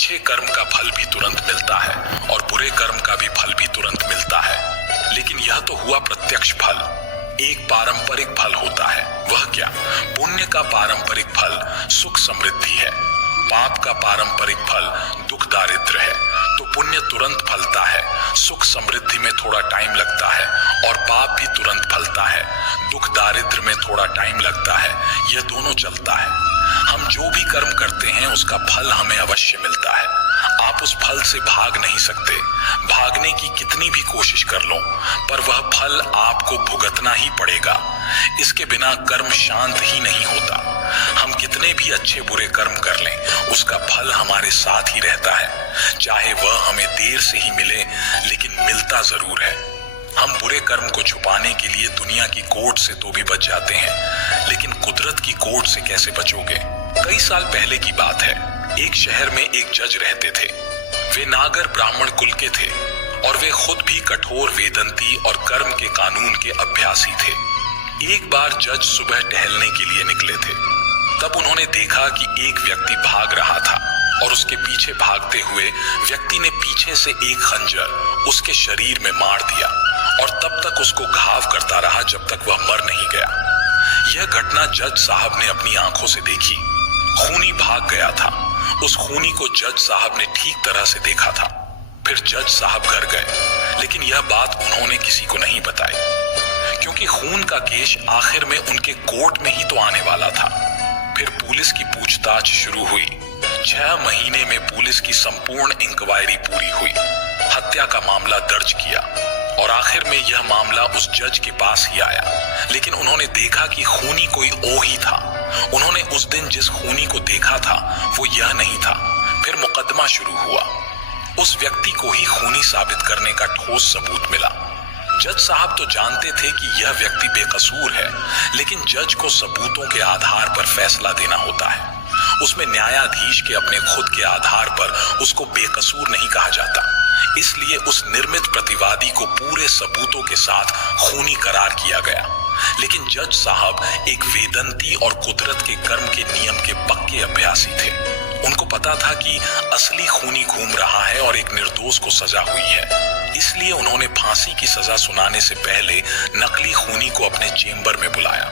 अच्छे कर्म का फल भी तुरंत मिलता है और बुरे कर्म का भी फल भी तुरंत मिलता है। लेकिन यह तो हुआ प्रत्यक्ष फल। एक पारंपरिक फल होता है। वह क्या? पुण्य का पारंपरिक फल सुख समृद्धि है। पाप का पारंपरिक फल दुख दारिद्र है। तो पुण्य तुरंत फलता है, सुख समृद्धि में थोड़ा टाइम लगता है, और पाप भी तुरंत फलता है, दुख दारिद्र में थोड़ा टाइम लगता है। यह दोनों चलता है। हम जो भी कर्म करते हैं उसका फल हमें अवश्य मिलता है। आप उस फल से भाग नहीं सकते। भागने की कितनी भी कोशिश कर लो, पर वह फल आपको भुगतना ही पड़ेगा। इसके बिना कर्म शांत ही नहीं होता। हम कितने भी अच्छे बुरे कर्म कर लें, उसका फल हमारे साथ ही रहता है। चाहे वह हमें देर से ही मिले, लेकिन मिलता जरूर है। हम बुरे कर्म को छुपाने के लिए दुनिया की कोर्ट से तो भी बच जाते हैं, लेकिन कुदरत की कोर्ट से कैसे बचोगे? कई साल पहले की बात है। एक शहर में एक जज रहते थे। वे नागर ब्राह्मण कुल के थे और वे खुद भी कठोर वेदंती और कर्म के कानून के अभ्यासी थे। एक बार जज सुबह टहलने के लिए निकले थे। तब उन्होंने देखा कि एक व्यक्ति भाग रहा था और उसके पीछे भागते हुए व्यक्ति ने पीछे से एक खंजर उसके शरीर में मार दिया और तब तक उसको घाव करता रहा जब तक वह मर नहीं गया। यह घटना जज साहब ने अपनी आंखों से देखी। खूनी भाग गया था। उस खूनी को जज साहब ने ठीक तरह से देखा था। फिर जज साहब घर गए, लेकिन यह बात उन्होंने किसी को नहीं बताई, क्योंकि खून का केस आखिर में उनके कोर्ट में ही तो आने वाला था। फिर पुलिस की पूछताछ शुरू हुई। 6 महीने में पुलिस की संपूर्ण इंक्वायरी पूरी हुई। हत्या का मामला दर्ज किया और आखिर में यह मामला उस जज के पास ही आया। लेकिन उन्होंने देखा कि खूनी कोई और ही था। उन्होंने उस दिन जिस खूनी को देखा था वो यह नहीं था। फिर मुकदमा शुरू हुआ। उस व्यक्ति को ही खूनी साबित करने का ठोस सबूत मिला। जज साहब तो जानते थे कि यह व्यक्ति बेकसूर है, लेकिन जज को सबूतों के आधार पर फैसला देना होता है। उसमें न्यायाधीश के अपने खुद के आधार पर उसको बेकसूर नहीं कहा जाता। इसलिए उस निर्मित प्रतिवादी को पूरे सबूतों के साथ खूनी करार किया गया। लेकिन जज साहब एक वेदंती और कुदरत के कर्म के नियम के पक्के अभ्यासी थे। उनको पता था कि असली खूनी घूम रहा है और एक निर्दोष को सजा हुई है। इसलिए उन्होंने फांसी की सजा सुनाने से पहले नकली खूनी को अपने चेंबर में बुलाया।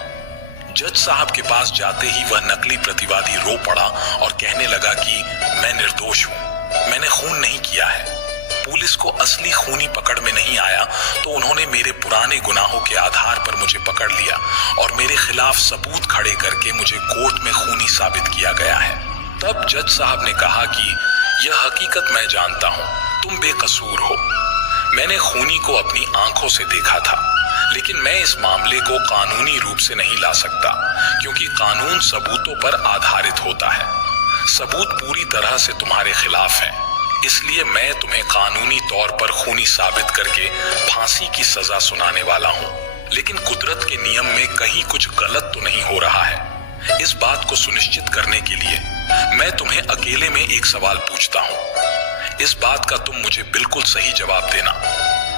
जज साहब के पास जाते ही वह नकली प्रतिवादी रो पड़ा और कहने लगा कि मैं निर्दोष हूं, मैंने खून नहीं किया है। पुलिस को असली खूनी पकड़ में नहीं आया तो उन्होंने मेरे पुराने गुनाहों के आधार पर मुझे पकड़ लिया और मेरे खिलाफ सबूत खड़े करके मुझे कोर्ट में खूनी साबित किया गया है। तब जज साहब ने कहा कि यह हकीकत मैं जानता हूं, तुम बेकसूर हो। मैंने खूनी को अपनी आंखों से देखा था, लेकिन मैं इस मामले को कानूनी रूप से नहीं ला सकता, क्योंकि कानून सबूतों पर आधारित होता है। सबूत पूरी तरह से तुम्हारे खिलाफ हैं। इसलिए मैं तुम्हें कानूनी तौर पर खूनी साबित करके फांसी की सजा सुनाने वाला हूं। लेकिन कुदरत के नियम में कहीं कुछ गलत तो नहीं हो रहा है। इस बात को सुनिश्चित करने के लिए मैं तुम्हें अकेले में एक सवाल पूछता हूं। इस बात का तुम मुझे बिल्कुल सही जवाब देना।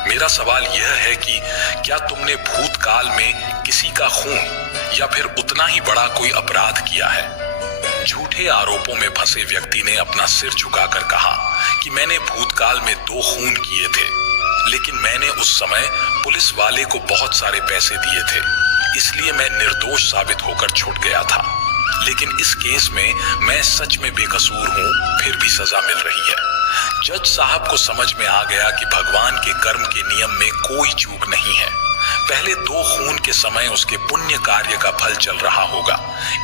मेरा सवाल यह है कि क्या तुमने भूतकाल में किसी का खून या फिर उतना ही बड़ा कोई अपराध किया है? झूठे आरोपों में फंसे व्यक्ति ने अपना सिर झुकाकर कहा कि मैंने भूतकाल में 2 खून किए थे, लेकिन मैंने उस समय पुलिस वाले को बहुत सारे पैसे दिए थे, इसलिए मैं निर्दोष साबित होकर छूट गया था। लेकिन इस केस में मैं सच में बेकसूर हूं, फिर भी सजा मिल रही है। जज साहब को समझ में आ गया कि भगवान के कर्म के नियम में कोई चूक नहीं है। पहले 2 खून के समय उसके पुण्य कार्य का फल चल रहा होगा,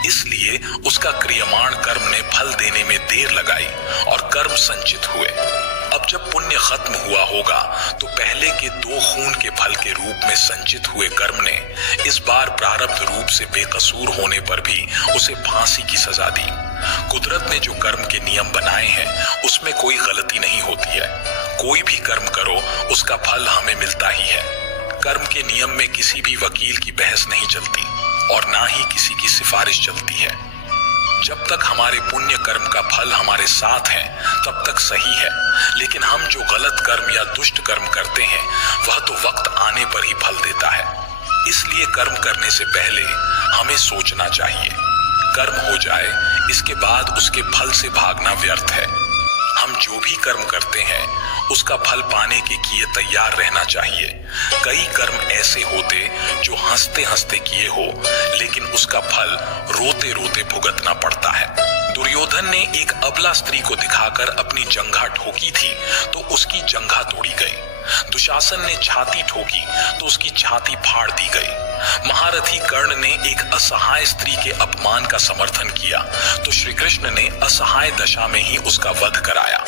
इसलिए उसका क्रियमाण कर्म ने फल देने में देर लगाई और कर्म संचित हुए। अब जब पुण्य खत्म हुआ होगा तो पहले के 2 खून के फल के रूप में संचित हुए कर्म ने इस बार प्रारब्ध रूप से बेकसूर होने पर भी उसे फांसी की सजा दी। कुदरत ने जो कर्म के नियम बनाए हैं उसमें कोई गलती नहीं होती है। कोई भी कर्म करो उसका फल हमें मिलता ही है। कर्म के नियम में किसी भी वकील की बहस नहीं चलती और ना ही किसी की सिफारिश चलती है। जब तक हमारे पुण्य कर्म का फल हमारे साथ है तब तक सही है, लेकिन हम जो गलत कर्म या दुष्ट कर्म करते हैं वह तो वक्त आने पर ही फल देता है। इसलिए कर्म करने से पहले हमें सोचना चाहिए। कर्म हो जाए, इसके बाद उसके फल से भागना व्यर्थ है। जो भी कर्म करते हैं उसका फल पाने के लिए तैयार रहना चाहिए। कई कर्म ऐसे होते जो हंसते हंसते किए हो, लेकिन उसका फल रोते रोते भुगतना पड़ता है। दुर्योधन ने एक अबला स्त्री को दिखाकर अपनी जंघा ठोकी थी तो उसकी जंघा तोड़ी गई। दुशासन ने छाती ठोकी तो उसकी छाती फाड़ दी गई। महारथी कर्ण ने एक असहाय स्त्री के अपमान का समर्थन किया तो श्री कृष्ण ने असहाय दशा में ही उसका वध कराया।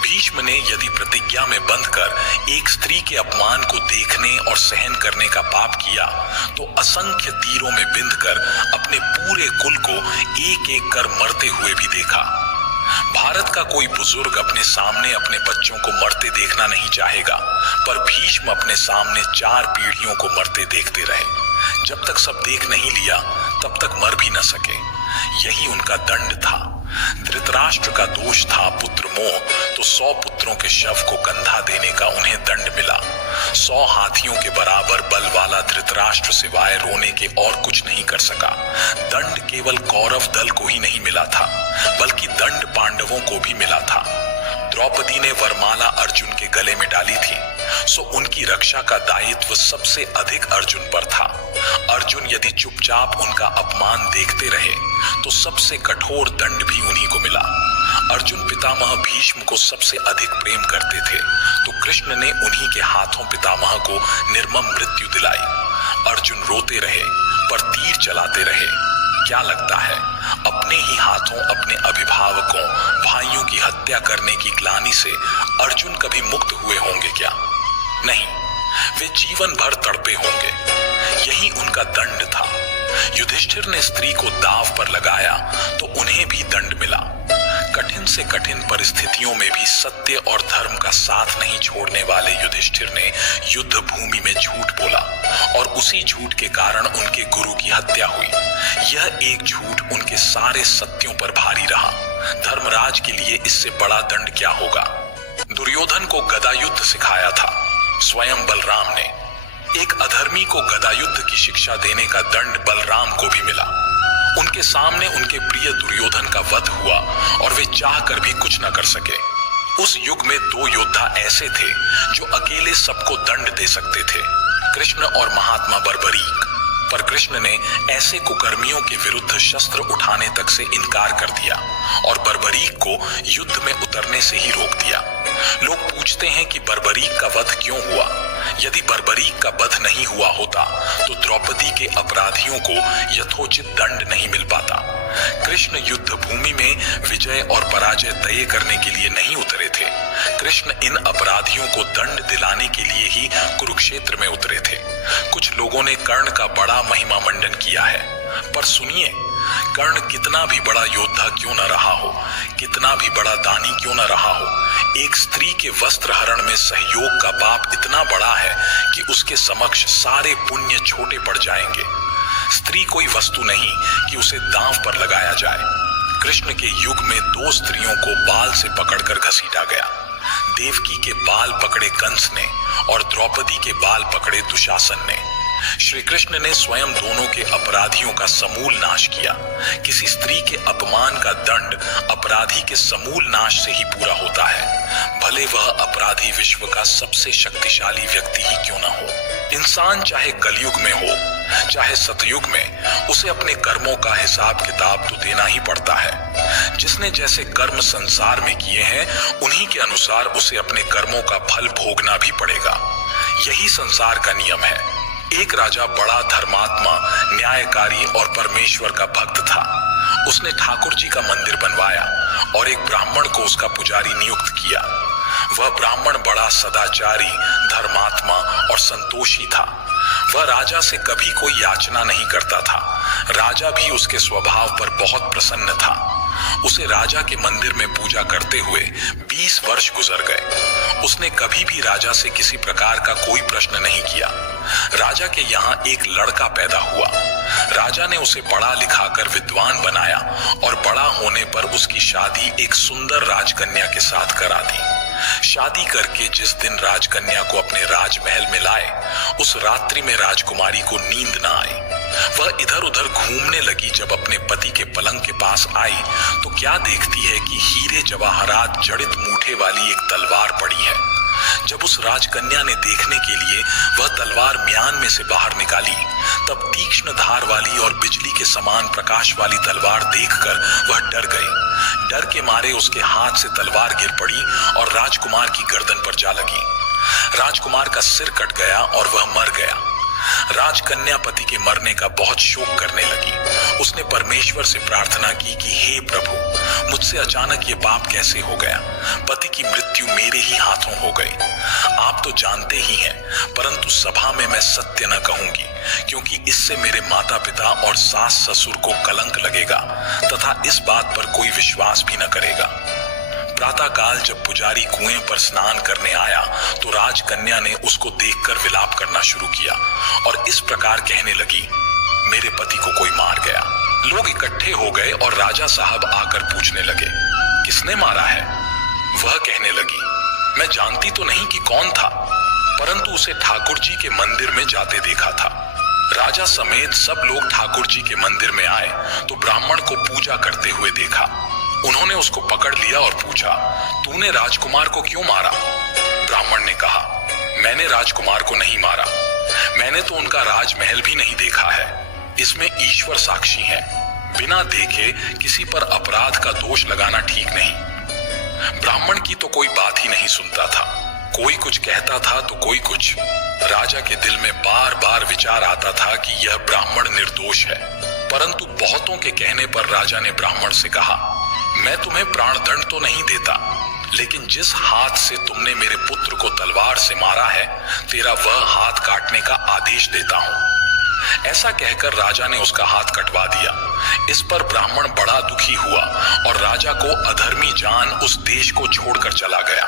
भीष्म ने यदि प्रतिज्ञा में बंधकर एक स्त्री के अपमान को देखने और सहन करने का पाप किया तो असंख्य तीरों में बिंधकर अपने पूरे कुल को एक एक कर मरते हुए भी देखा। भारत का कोई बुजुर्ग अपने सामने अपने बच्चों को मरते देखना नहीं चाहेगा, पर भीष्म अपने सामने 4 पीढ़ियों को मरते देखते रहे। जब तक सब देख नहीं लिया तब तक मर भी न सके। यही उनका दंड था। धृतराष्ट्र का दोष था पुत्र मोह, तो 100 पुत्रों के शव को कंधा देने का उन्हें दंड मिला। 100 हाथियों के बराबर बल वाला धृतराष्ट्र सिवाय रोने के और कुछ नहीं कर सका। दंड केवल कौरव दल को ही नहीं मिला था, बल्कि दंड पांडवों को भी मिला था। द्रौपदी ने वरमाला अर्जुन के गले में डाली थी, सो उनकी रक्षा का दायित्व सबसे अधिक अर्जुन पर था। अर्जुन यदि चुपचाप उनका अपमान देखते रहे तो सबसे कठोर दंड भी उन्हीं को मिला। अर्जुन पितामह भीष्म को सबसे अधिक प्रेम करते थे, तो कृष्ण ने उन्हीं के हाथों पितामह को निर्मम मृत्यु दिलाई। अर्जुन रोते रहे पर तीर चलाते रहे। क्या लगता है अपने ही हाथों अपने अभिभावकों भाइयों की हत्या करने की ग्लानि से अर्जुन कभी मुक्त हुए होंगे क्या? नहीं, वे जीवन भर तड़पे होंगे। यही उनका दंड था। युधिष्ठिर ने स्त्री को दांव पर लगाया तो उन्हें भी दंड मिला। कठिन से कठिन परिस्थितियों में भी सत्य और धर्म का साथ नहीं छोड़ने वाले युधिष्ठिर ने युद्ध भूमि में झूठ बोला और उसी झूठ के कारण उनके गुरु की हत्या हुई। यह एक झूठ उनके सारे सत्यों पर भारी रहा। धर्मराज के लिए इससे बड़ा दंड क्या होगा? दुर्योधन को गदा युद्ध सिखाया था स्वयं बलराम ने। एक अधर्मी को गदा युद्ध की शिक्षा देने का दंड बलराम को भी मिला। उनके सामने उनके प्रिय दुर्योधन का वध हुआ और वे चाहकर भी कुछ न कर सके। उस युग में 2 योद्धा ऐसे थे जो अकेले सबको दंड दे सकते थे, कृष्ण और महात्मा बर्बरीक। पर कृष्ण ने ऐसे कुकर्मियों के विरुद्ध शस्त्र उठाने तक से इनकार कर दिया और बर्बरीक को युद्ध में उतरने से ही रोक दिया। लोग पूछते हैं कि बर्बरीक का वध क्यों हुआ? यदि बर्बरीक का वध नहीं हुआ होता तो द्रौपदी के अपराधियों को यथोचित दंड नहीं मिल पाता। कृष्ण युद्ध भूमि में विजय और पराजय तय करने के लिए नहीं उतरे थे। कृष्ण इन अपराधियों को दंड दिलाने के लिए ही कुरुक्षेत्र में उतरे थे। कुछ लोगों ने कर्ण का बड़ा महिमा मंडन किया है, पर सुनिए, कर्ण कितना भी बड़ा योद्धा क्यों न रहा हो, कितना भी बड़ा दानी क्यों न रहा हो, एक स्त्री के वस्त्र हरण में सहयोग का पाप इतना बड़ा है कि उसके समक्ष सारे पुण्य छोटे पड़ जाएंगे। स्त्री कोई वस्तु नहीं कि उसे दांव पर लगाया जाए। कृष्ण के युग में 2 स्त्रियों को बाल से पकड़कर घसीटा गया। देवकी के बाल पकड़े कंस ने और द्रौपदी के बाल पकड़े दुशासन ने। श्री कृष्ण ने स्वयं दोनों के अपराधियों का समूल नाश किया। किसी स्त्री के अपमान का दंड अपराधी के समूल नाश से ही पूरा होता है, भले वह अपराधी विश्व का सबसे शक्तिशाली व्यक्ति ही क्यों न हो। इंसान चाहे कलयुग में हो चाहे सतयुग में, उसे अपने कर्मों का हिसाब किताब तो देना ही पड़ता है। जिसने जैसे कर्म संसार में किए हैं उन्हीं के अनुसार उसे अपने कर्मों का फल भोगना भी पड़ेगा। यही संसार का नियम है। एक राजा बड़ा धर्मात्मा, न्यायकारी और परमेश्वर का भक्त था। उसने ठाकुर जी का मंदिर बनवाया और एक ब्राह्मण को उसका पुजारी नियुक्त किया। वह ब्राह्मण बड़ा सदाचारी, धर्मात्मा और संतोषी था। वह राजा से कभी कोई याचना नहीं करता था। राजा भी उसके स्वभाव पर बहुत प्रसन्न था। उसे राजा के मंदिर में पूजा करते हुए 20 वर्ष गुजर गए। उसने कभी भी राजा से किसी प्रकार का कोई प्रश्न नहीं किया। राजा के यहाँ एक लड़का पैदा हुआ। राजा ने उसे पढ़ा लिखा कर विद्वान बनाया और बड़ा होने पर उसकी शादी एक सुंदर राजकन्या के साथ करा दी। शादी करके जिस दिन राजकन्या को अपने राजमहल में लाए, उस रात्रि में राजकुमारी को नींद न आई। वह इधर उधर घूमने लगी। जब अपने पति के पलंग के पास आई तो क्या देखती है कि हीरे जवाहरात जड़ित मूठे वाली एक तलवार पड़ी है। जब उस राजकन्या ने देखने के लिए वह तलवार म्यान में से बाहर निकाली, तब तीक्ष्ण धार वाली और बिजली के समान प्रकाश वाली तलवार देखकर वह डर गई। डर के मारे उसके हाथ से तलवार गिर पड़ी और राजकुमार की गर्दन पर जा लगी। राजकुमार का सिर कट गया और वह मर गया। राजकन्या पति के मरने का बहुत शोक करने लगी। उसने परमेश्वर से प्रार्थना की कि हे प्रभु, मुझसे अचानक ये पाप कैसे हो गया। पति की मृत्यु मेरे ही हाथों हो गई। आप तो जानते ही हैं, परंतु सभा में मैं सत्य न कहूंगी, क्योंकि इससे मेरे माता पिता और सास ससुर को कलंक लगेगा तथा इस बात पर कोई विश्वास भी न करेगा। प्रातः काल जब पुजारी कुएं पर स्नान करने आया तो राजकन्या ने उसको देखकर विलाप करना शुरू किया और इस प्रकार कहने लगी, मेरे पति को कोई मार गया। लोग इकट्ठे हो गए और राजा साहब आकर पूछने लगे, किसने मारा है? वह कहने लगी, मैं जानती तो नहीं कि कौन था, परंतु उसे ठाकुर जी के मंदिर में जाते देखा था। राजा समेत सब लोग ठाकुर जी के मंदिर में आए तो ब्राह्मण को पूजा करते हुए देखा। उन्होंने उसको पकड़ लिया और पूछा, तूने राजकुमार को क्यों मारा? ब्राह्मण ने कहा, मैंने राजकुमार को नहीं मारा। मैंने तो उनका राजमहल भी नहीं देखा है। इसमें ईश्वर साक्षी है। बिना देखे किसी पर अपराध का दोष लगाना ठीक नहीं। ब्राह्मण की तो कोई बात ही नहीं सुनता था। कोई कुछ कहता था तो कोई कुछ। राजा के दिल में बार बार विचार आता था कि यह ब्राह्मण निर्दोष है, परंतु बहुतों के कहने पर राजा ने ब्राह्मण से कहा, मैं तुम्हें प्राणदंड तो नहीं देता, लेकिन जिस हाथ से तुमने मेरे पुत्र को तलवार से मारा है, तेरा वह हाथ काटने का आदेश देता हूं। ऐसा कहकर राजा ने उसका हाथ कटवा दिया। इस पर ब्राह्मण बड़ा दुखी हुआ और राजा को अधर्मी जान उस देश को छोड़कर चला गया।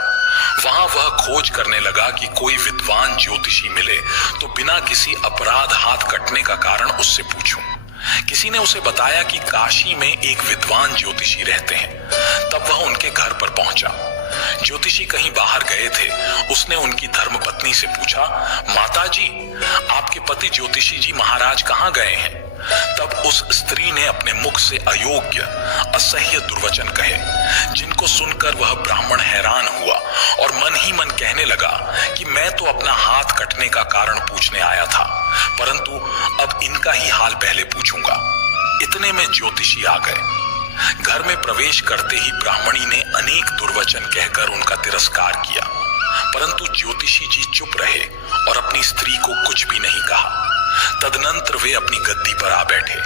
वहां वह खोज करने लगा कि कोई विद्वान ज्योतिषी मिले तो बिना किसी अपराध हाथ कटने का कारण उससे पूछूं। किसी ने उसे बताया कि काशी में एक विद्वान ज्योतिषी रहते हैं। तब वह उनके घर पर पहुंचा। ज्योतिषी कहीं बाहर गए थे। उसने उनकी धर्मपत्नी से पूछा, माताजी, आपके पति ज्योतिषी जी महाराज कहाँ गए हैं? तब उस स्त्री ने अपने मुख से अयोग्य, असह्य दुर्वचन कहे, जिनको सुनकर वह ब्राह्मण हैरान हुआ और मन ही मन कहने लगा कि मैं तो अपना हाथ कटने का कारण पूछने आया था, परंतु अब इनका ही हाल पहले पूछूंगा। इतने में ज्योतिषी आ गए। घर में प्रवेश करते ही ब्राह्मणी ने अनेक दुर्वचन कहकर उनका तिरस्कार किया, परंतु ज्योतिषी जी चुप रहे और अपनी स्त्री को कुछ भी नहीं कहा। तदनंतर वे अपनी गद्दी पर आ बैठे।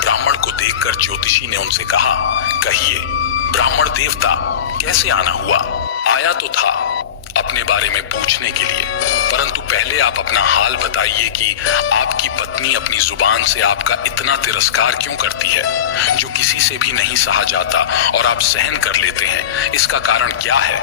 ब्राह्मण को देखकर ज्योतिषी ने उनसे कहा, कहिए ब्राह्मण देवता, कैसे आना हुआ? आया तो था अपने बारे में पूछने के लिए, परंतु पहले आप अपना हाल बताइए कि आपकी पत्नी अपनी जुबान से आपका इतना तिरस्कार क्यों करती है, जो किसी से भी नहीं सहा जाता और आप सहन कर लेते हैं। इसका कारण क्या है?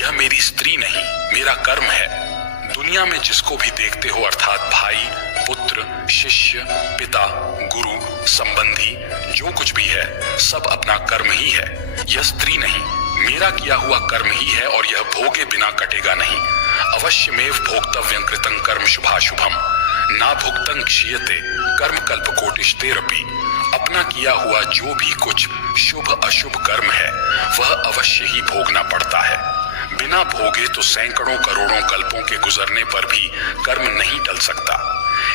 यह मेरी स्त्री नहीं, मेरा कर्म है। दुनिया में जिसको भी देखते हो, अर्थात भाई, पुत्र, शिष्य, पिता, गुरु, संबंधी, जो कुछ भी है, सब अपना कर्म ही है। यह स्त्री नहीं, मेरा किया हुआ कर्म ही है और यह भोगे बिना कटेगा नहीं। अवश्यमेव भोक्तव्यं कृतं कर्म शुभाशुभम ना भुक्तं क्षीयते कर्म कल्प कोटिष्तेरपि। अपना किया हुआ जो भी कुछ शुभ अशुभ कर्म है, वह अवश्य ही भोगना पड़ता है। बिना भोगे तो सैकड़ों करोड़ों कल्पों के गुजरने पर भी कर्म नहीं टल सकता।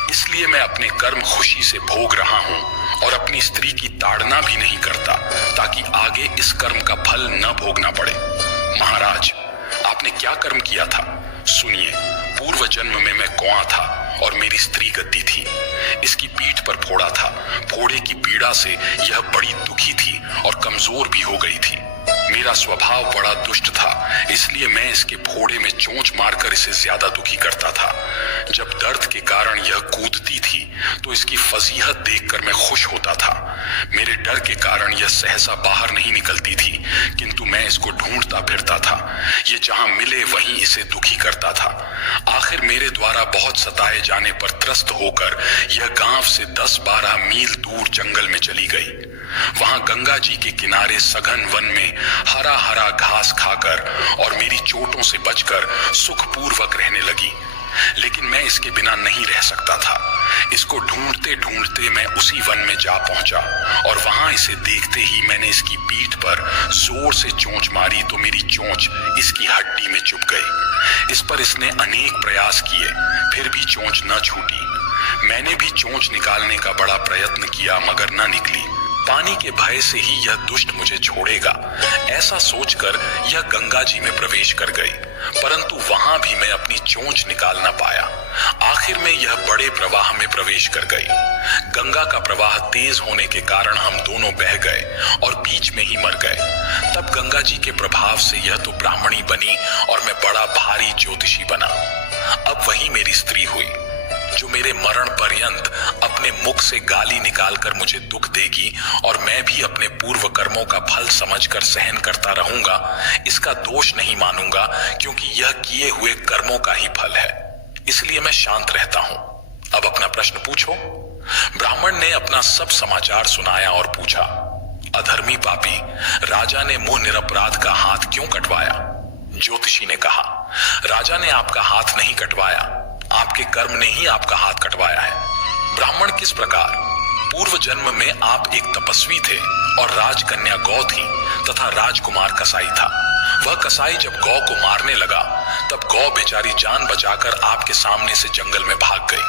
इसलिए मैं अपने कर्म खुशी से भोग रहा हूं और अपनी स्त्री की ताड़ना भी नहीं करता, ताकि आगे इस कर्म का फल न भोगना पड़े। महाराज, आपने क्या कर्म किया था? सुनिए, पूर्व जन्म में मैं कौआ था और मेरी स्त्री गद्दी थी। इसकी पीठ पर फोड़ा था। फोड़े की पीड़ा से यह बड़ी दुखी थी और कमजोर भी हो गई थी। मेरा स्वभाव बड़ा दुष्ट था, इसलिए मैं इसके फोड़े में चोंच मारकर इसे ज्यादा दुखी करता था। जब दर्द के कारण यह कूदती थी तो इसकी फजीहत देखकर मैं खुश होता था। मेरे डर के कारण यह सहसा बाहर नहीं निकलती थी, किंतु मैं इसको ढूंढता फिरता था। ये जहां मिले वहीं इसे दुखी करता था। आखिर मेरे द्वारा बहुत सताए जाने पर त्रस्त होकर यह गांव से 10-12 मील दूर जंगल में चली गई। वहां गंगा जी के किनारे सघन वन में हरा हरा घास खाकर और मेरी चोटों से बचकर सुखपूर्वक रहने लगी। लेकिन मैं इसके बिना नहीं रह सकता था। इसको ढूंढते ढूंढते मैं उसी वन में जा पहुंचा और वहां इसे देखते ही मैंने इसकी पीठ पर जोर से चोंच मारी तो मेरी चोंच इसकी हड्डी में चुभ गई। इस पर इसने अनेक प्रयास किए, फिर भी चोंच न छूटी। मैंने भी चोंच निकालने का बड़ा प्रयत्न किया मगर न निकली। पानी के भय से ही यह दुष्ट मुझे छोड़ेगा, ऐसा सोचकर यह गंगा जी में प्रवेश कर गई, परंतु वहां भी मैं अपनी चोंच निकाल न पाया। आखिर में यह बड़े प्रवाह में प्रवेश कर गई। गंगा का प्रवाह तेज होने के कारण हम दोनों बह गए और बीच में ही मर गए। तब गंगा जी के प्रभाव से यह तो ब्राह्मणी बनी और मैं बड़ा भारी ज्योतिषी बना। अब वही मेरी स्त्री हुई जो मेरे मरण पर्यंत अपने मुख से गाली निकालकर मुझे दुख देगी और मैं भी अपने पूर्व कर्मों का फल समझकर सहन करता रहूंगा। इसका दोष नहीं मानूंगा क्योंकि यह किए हुए कर्मों का ही फल है, इसलिए मैं शांत रहता हूं। अब अपना प्रश्न पूछो। ब्राह्मण ने अपना सब समाचार सुनाया और पूछा, अधर्मी पापी, राजा ने मुंह निरपराध का हाथ क्यों कटवाया? ज्योतिषी ने कहा, राजा ने आपका हाथ नहीं कटवाया, आपके कर्म ने ही आपका हाथ कटवाया है। ब्राह्मण, किस प्रकार? पूर्व जन्म में आप एक तपस्वी थे और राजकन्या गौ थी तथा राजकुमार कसाई था। वह कसाई जब गौ को मारने लगा तब गौ बेचारी जान बचाकर आपके सामने से जंगल में भाग गई।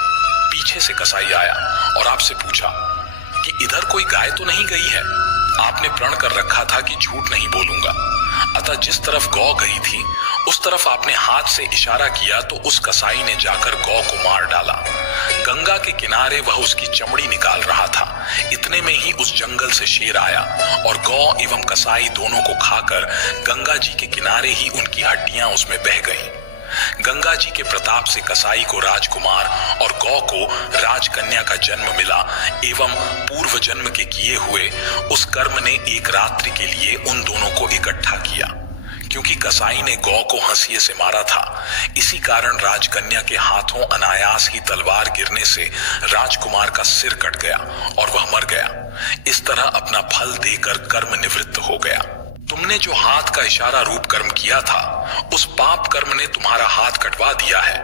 पीछे से कसाई आया और आपसे पूछा कि इधर कोई गाय तो नहीं गई है? आपने प्रण कर रखा था कि झूठ नहीं बोलूंगा, अतः जिस तरफ गौ गई थी उस तरफ आपने हाथ से इशारा किया तो उस कसाई ने जाकर गौ को मार डाला। गंगा के किनारे वह उसकी चमड़ी निकाल रहा था, इतने में ही उस जंगल से शेर आया और गौ एवं कसाई दोनों को खाकर गंगा जी के किनारे ही उनकी हड्डियां उसमें बह गईं। गंगा जी के प्रताप से कसाई को राजकुमार और गौ को राजकन्या का जन्म मिला एवं पूर्व जन्म के किए हुए उस कर्म ने एक रात्रि के लिए उन दोनों को इकट्ठा किया। क्योंकि कसाई ने गौ को हंसिए से मारा था, इसी कारण राजकन्या के हाथों अनायास ही तलवार गिरने से राजकुमार का सिर कट गया और वह मर गया। इस तरह अपना फल देकर कर्म निवृत्त हो गया। तुमने जो हाथ का इशारा रूप कर्म किया था उस पाप कर्म ने तुम्हारा हाथ कटवा दिया है।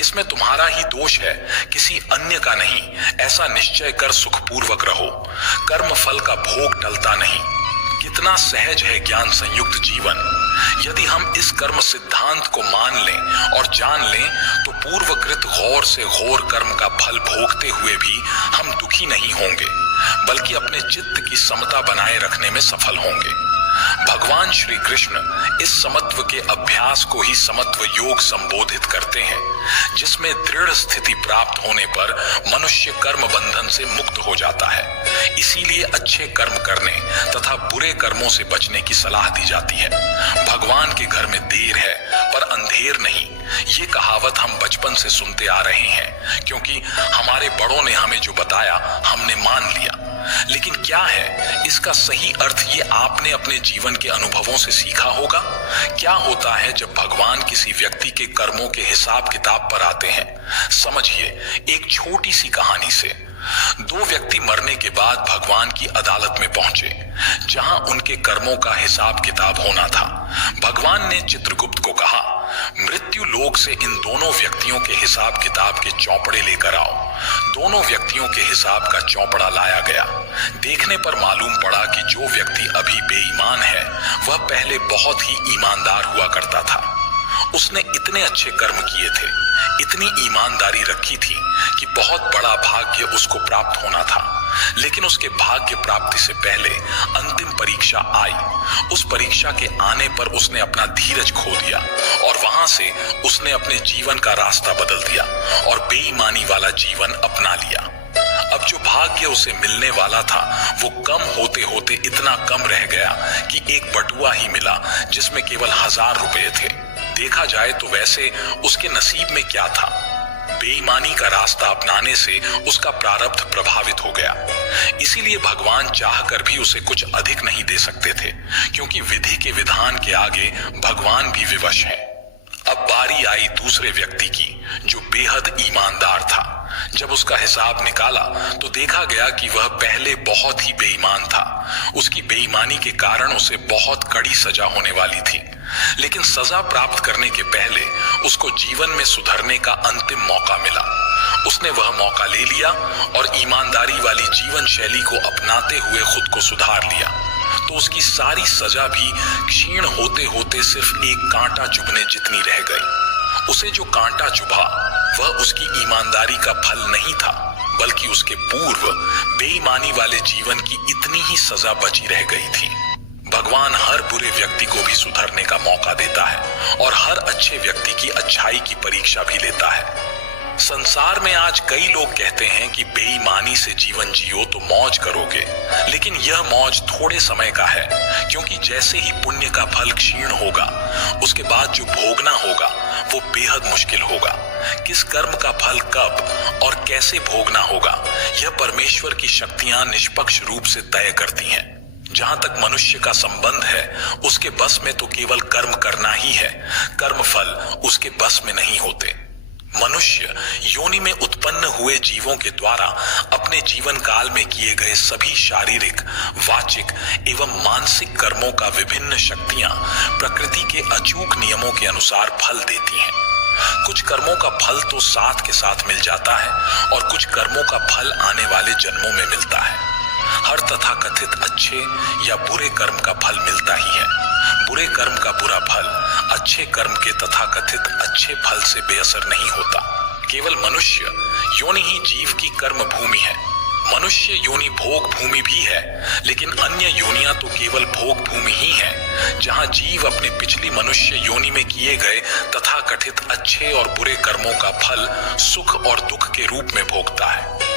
इसमें तुम्हारा ही दोष है, किसी अन्य का नहीं। ऐसा निश्चय कर सुखपूर्वक रहो। कर्म फल का भोग टलता नहीं। कितना सहज है ज्ञान संयुक्त जीवन। यदि हम इस कर्म सिद्धांत को मान लें और जान लें तो पूर्वकृत घोर से घोर कर्म का फल भोगते हुए भी हम दुखी नहीं होंगे, बल्कि अपने चित्त की समता बनाए रखने में सफल होंगे। भगवान श्री कृष्ण इस समत्व के अभ्यास को ही समत्व योग संबोधित करते हैं, जिसमें दृढ़ स्थिति प्राप्त होने पर मनुष्य कर्म बंधन से मुक्त हो जाता है। इसीलिए अच्छे कर्म करने तथा बुरे कर्मों से बचने की सलाह दी जाती है। भगवान के घर में देर है पर अंधेर नहीं, ये कहावत हम बचपन से सुनते आ रहे हैं, क्योंकि हमारे बड़ों ने हमें जो बताया हमने मान लिया। लेकिन क्या है इसका सही अर्थ, ये आपने अपने जीवन के अनुभवों से सीखा होगा। क्या होता है जब भगवान किसी व्यक्ति के कर्मों के हिसाब किताब पर आते हैं? समझिए एक छोटी सी कहानी से। दो व्यक्ति मरने के बाद भगवान की अदालत में पहुंचे, जहां उनके कर्मों का हिसाब किताब होना था। भगवान ने चित्रगुप्त को कहा, मृत्यु लोक से इन दोनों व्यक्तियों के हिसाब किताब के चौपड़े लेकर आओ। दोनों व्यक्तियों के हिसाब का चौपड़ा लाया गया। देखने पर मालूम पड़ा कि जो व्यक्ति अभी बेईमान है वह पहले बहुत ही ईमानदार हुआ करता था। उसने इतने अच्छे कर्म किए थे, इतनी ईमानदारी रखी थी कि बहुत बड़ा भाग्य उसको प्राप्त होना था। लेकिन उसके भाग्य प्राप्ति से पहले अंतिम परीक्षा आई। उस परीक्षा के आने पर उसने अपना धीरज खो दिया और वहां से उसने अपने जीवन का रास्ता बदल दिया और बेईमानी वाला जीवन अपना लिया। अब जो भाग्य उसे मिलने वाला था वो कम होते होते इतना कम रह गया कि एक बटुआ ही मिला जिसमें केवल 1000 रुपए थे। देखा जाए तो वैसे उसके नसीब में क्या था? बेईमानी का रास्ता अपनाने से उसका प्रारब्ध प्रभावित हो गया। इसीलिए भगवान चाहकर भी उसे कुछ अधिक नहीं दे सकते थे, क्योंकि विधि के विधान के आगे भगवान भी विवश है। अब बारी आई दूसरे व्यक्ति की, जो बेहद ईमानदार था। जब उसका हिसाब निकाला तो देखा गया कि वह पहले बहुत ही बेईमान था। उसकी बेईमानी के कारण उसे बहुत कड़ी सजा होने वाली थी। लेकिन सजा प्राप्त करने के पहले उसको जीवन में सुधरने का अंतिम मौका मिला। उसने वह मौका ले लिया और ईमानदारी वाली जीवन शैली को अपनाते हुए खुद को सुधार लिया। तो उसकी सारी सजा भी क्षीण होते होते सिर्फ एक कांटा चुभने जितनी रह गई। उसे जो कांटा चुभा वह उसकी ईमानदारी का फल नहीं था, बल्कि उसके पूर्व बेईमानी वाले जीवन की इतनी ही सजा बची रह गई थी। भगवान हर बुरे व्यक्ति को भी सुधरने का मौका देता है और हर अच्छे व्यक्ति की अच्छाई की परीक्षा भी लेता है। संसार में आज कई लोग कहते हैं कि बेईमानी से जीवन जियो तो मौज करोगे, लेकिन यह मौज थोड़े समय का है, क्योंकि जैसे ही पुण्य का फल क्षीण होगा उसके बाद जो भोगना होगा वो बेहद मुश्किल होगा। किस कर्म का फल कब और कैसे भोगना होगा यह परमेश्वर की शक्तियां निष्पक्ष रूप से तय करती हैं। जहां तक मनुष्य का संबंध है उसके बस में तो केवल कर्म करना ही है, कर्म फल उसके बस में नहीं होते। मनुष्य योनि में उत्पन्न हुए जीवों के द्वारा अपने जीवन काल में किए गए सभी शारीरिक, वाचिक एवं मानसिक कर्मों का विभिन्न शक्तियां प्रकृति के अचूक नियमों के अनुसार फल देती हैं। कुछ कर्मों का फल तो साथ के साथ मिल जाता है और कुछ कर्मों का फल आने वाले जन्मों में मिलता है। हर तथाकथित अच्छे या बुरे कर्म का फल मिलता ही है। बुरे कर्म का बुरा फल अच्छे कर्म के तथाकथित अच्छे फल से बेअसर नहीं होता। केवल मनुष्य योनि ही जीव की कर्म भूमि है। मनुष्य योनि भोग भूमि भी है, लेकिन अन्य योनियां तो केवल भोग भूमि ही है, जहां जीव अपने पिछली मनुष्य योनि में किए गए तथाकथित अच्छे और बुरे कर्मों का फल सुख और दुख के रूप में भोगता है।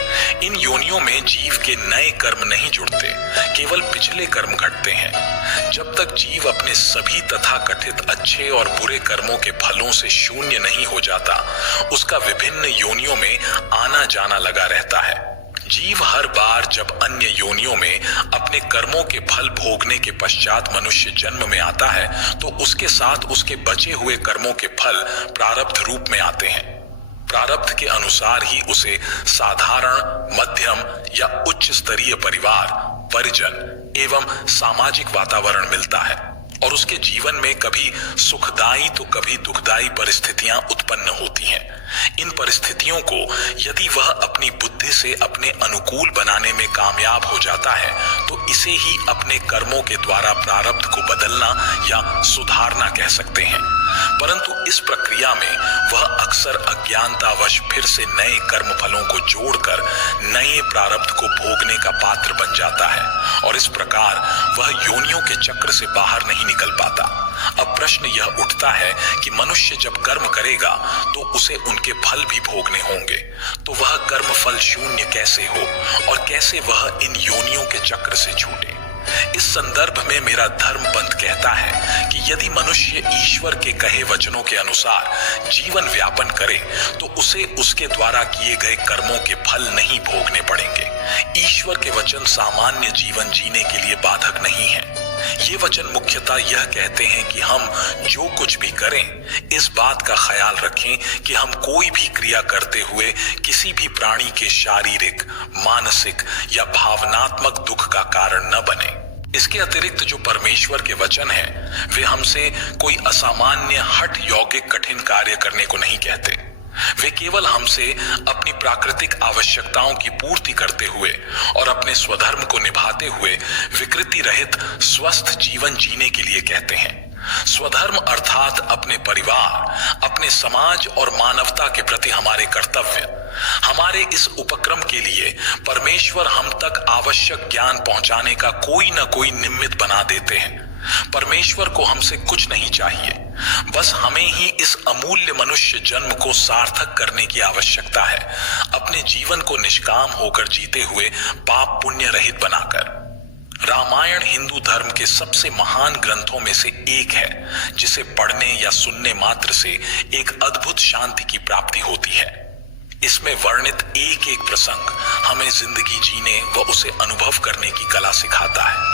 इन योनियों में जीव के नए कर्म नहीं जुड़ते, केवल पिछले कर्म घटते हैं। जब तक जीव अपने सभी तथाकथित अच्छे और बुरे कर्मों के फलों से शून्य नहीं हो जाता, उसका विभिन्न योनियों में आना जाना लगा रहता है। जीव हर बार जब अन्य योनियों में अपने कर्मों के फल भोगने के पश्चात मनुष्य जन्म में आता है, तो उसके साथ उसके बचे हुए कर्मों के फल प्रारब्ध रूप में आते हैं। प्रारब्ध के अनुसार ही उसे साधारण, मध्यम या उच्च स्तरीय परिवार, परिजन एवं सामाजिक वातावरण मिलता है और उसके जीवन में कभी सुखदायी तो कभी दुखदायी परिस्थितियां उत्पन्न होती हैं। इन परिस्थितियों को यदि वह अपनी बुद्धि से अपने अनुकूल बनाने में कामयाब हो जाता है, तो इसे ही अपने कर्मों के द्वारा प्रारब्ध को बदलना या सुधारना कह सकते हैं। परंतु इस प्रक्रिया में वह अक्सर अज्ञानतावश फिर से नए कर्म फलों को जोड़कर नए प्रारब्ध को भोगने का पात्र बन जाता है और इस प्रकार वह योनियों के चक्र से बाहर नहीं निकल पाता। अब प्रश्न यह उठता है कि मनुष्य जब कर्म करेगा तो उसे उनके फल भी भोगने होंगे, तो वह कर्म फल शून्य कैसे हो और कैसे वह इन योनियों के चक्र से छूटे। इस संदर्भ में मेरा धर्मपंथ कहता है कि यदि मनुष्य ईश्वर के कहे वचनों के अनुसार जीवन व्यापन करे तो उसे उसके द्वारा किए गए कर्मों के फल नहीं भोगने पड़ेंगे। ईश्वर के वचन सामान्य जीवन जीने के लिए बाधक नहीं है। ये वचन मुख्यतः यह कहते हैं कि हम जो कुछ भी करें, इस बात का ख्याल रखें कि हम कोई भी क्रिया करते हुए किसी भी प्राणी के शारीरिक, मानसिक या भावनात्मक दुख का कारण न बने। इसके अतिरिक्त जो परमेश्वर के वचन हैं, वे हमसे कोई असामान्य हठ यौगिक कठिन कार्य करने को नहीं कहते। वे केवल हमसे अपनी प्राकृतिक आवश्यकताओं की पूर्ति करते हुए और अपने स्वधर्म को निभाते हुए विकृति रहित स्वस्थ जीवन जीने के लिए कहते हैं। स्वधर्म अर्थात अपने परिवार, अपने समाज और मानवता के प्रति हमारे कर्तव्य। हमारे इस उपक्रम के लिए परमेश्वर हम तक आवश्यक ज्ञान पहुंचाने का कोई न कोई निमित्त बना देते हैं। परमेश्वर को हमसे कुछ नहीं चाहिए, बस हमें ही इस अमूल्य मनुष्य जन्म को सार्थक करने की आवश्यकता है, अपने जीवन को निष्काम होकर जीते हुए पाप पुण्य रहित बनाकर। रामायण हिंदू धर्म के सबसे महान ग्रंथों में से एक है, जिसे पढ़ने या सुनने मात्र से एक अद्भुत शांति की प्राप्ति होती है। इसमें वर्णित एक एक प्रसंग हमें जिंदगी जीने व उसे अनुभव करने की कला सिखाता है।